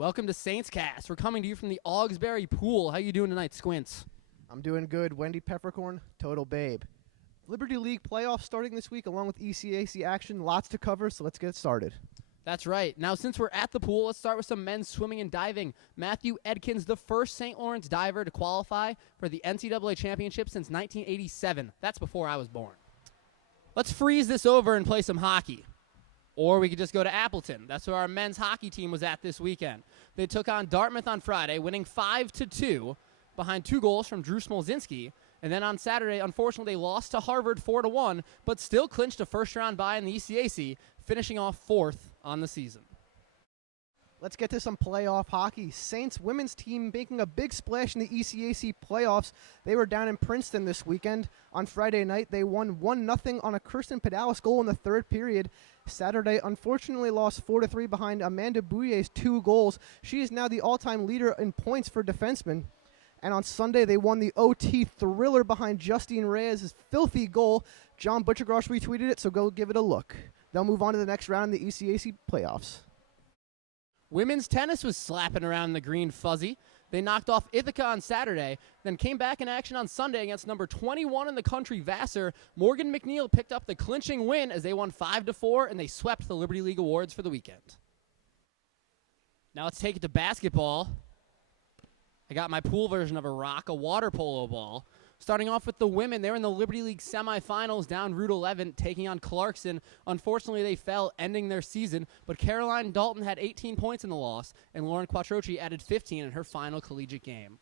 Welcome to SaintsCast. We're coming to you from the Augsbury Pool. How you doing tonight, Squints? I'm doing good. Wendy Peppercorn, total babe. Liberty League playoffs starting this week along with ECAC action. Lots to cover, so let's get started. That's right. Now, since we're at the pool, let's start with some men's swimming and diving. Matthew Edkins, the first St. Lawrence diver to qualify for the NCAA championship since 1987. That's before I was born. Let's freeze this over and play some hockey. Or we could just go to Appleton. That's where our men's hockey team was at this weekend. They took on Dartmouth on Friday, winning 5-2 behind 2 goals from Drew Smolzinski. And then on Saturday, unfortunately, they lost to Harvard 4-1, but still clinched a first-round bye in the ECAC, finishing off 4th on the season. Let's get to some playoff hockey. Saints women's team making a big splash in the ECAC playoffs. They were down in Princeton this weekend. On Friday night, they won 1-0 on a Kirsten Pedalis goal in the third period. Saturday, unfortunately, lost 4-3 behind Amanda Bouyer's 2 goals. She is now the all-time leader in points for defensemen. And on Sunday, they won the OT thriller behind Justine Reyes' filthy goal. John Butchergrosh retweeted it, so go give it a look. They'll move on to the next round in the ECAC playoffs. Women's tennis was slapping around the green fuzzy. They knocked off Ithaca on Saturday, then came back in action on Sunday against number 21 in the country, Vassar. Morgan McNeil picked up the clinching win as they won 5-4, and they swept the Liberty League Awards for the weekend. Now let's take it to basketball. I got my pool version of a water polo ball. Starting off with the women, they're in the Liberty League semifinals down Route 11, taking on Clarkson. Unfortunately, they fell, ending their season, but Caroline Dalton had 18 points in the loss, and Lauren Quattrochi added 15 in her final collegiate game.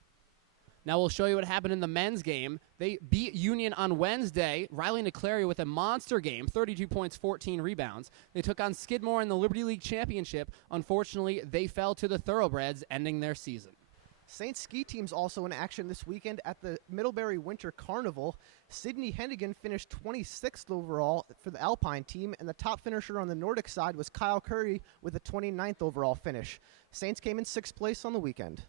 Now we'll show you what happened in the men's game. They beat Union on Wednesday. Riley Niclaria with a monster game, 32 points, 14 rebounds. They took on Skidmore in the Liberty League championship. Unfortunately, they fell to the Thoroughbreds, ending their season. Saints ski team's also in action this weekend at the Middlebury Winter Carnival. Sydney Hennigan finished 26th overall for the Alpine team, and the top finisher on the Nordic side was Kyle Curry with a 29th overall finish. Saints came in 6th place on the weekend.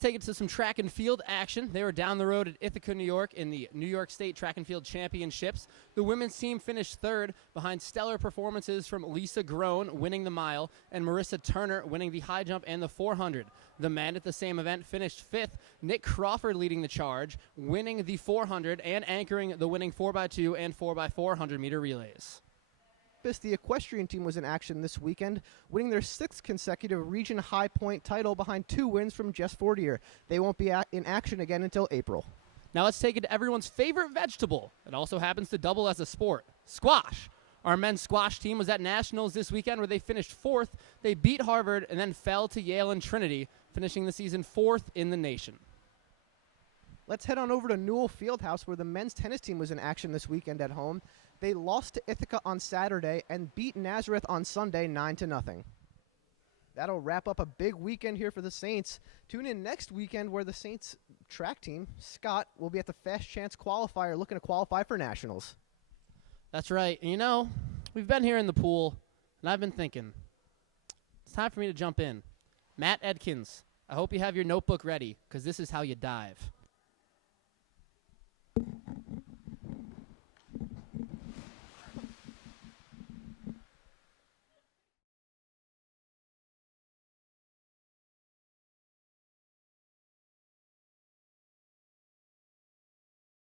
Let's take it to some track and field action. They were down the road at Ithaca, New York in the New York State Track and Field Championships. The women's team finished 3rd behind stellar performances from Lisa Groen winning the mile and Marissa Turner winning the high jump and the 400. The men at the same event finished 5th. Nick Crawford leading the charge, winning the 400 and anchoring the winning 4x2 and 4x400 meter relays. The Equestrian team was in action this weekend, winning their 6th consecutive region high point title behind 2 wins from Jess Fortier. They won't be in action again until April. Now let's take it to everyone's favorite vegetable. It also happens to double as a sport, squash. Our men's squash team was at Nationals this weekend where they finished 4th. They beat Harvard and then fell to Yale and Trinity, finishing the season 4th in the nation. Let's head on over to Newell Fieldhouse where the men's tennis team was in action this weekend at home. They lost to Ithaca on Saturday and beat Nazareth on Sunday 9-0. That'll wrap up a big weekend here for the Saints. Tune in next weekend where the Saints track team, Scott, will be at the Fast Chance Qualifier looking to qualify for Nationals. That's right. And you know, we've been here in the pool, and I've been thinking, it's time for me to jump in. Matt Edkins, I hope you have your notebook ready, because this is how you dive.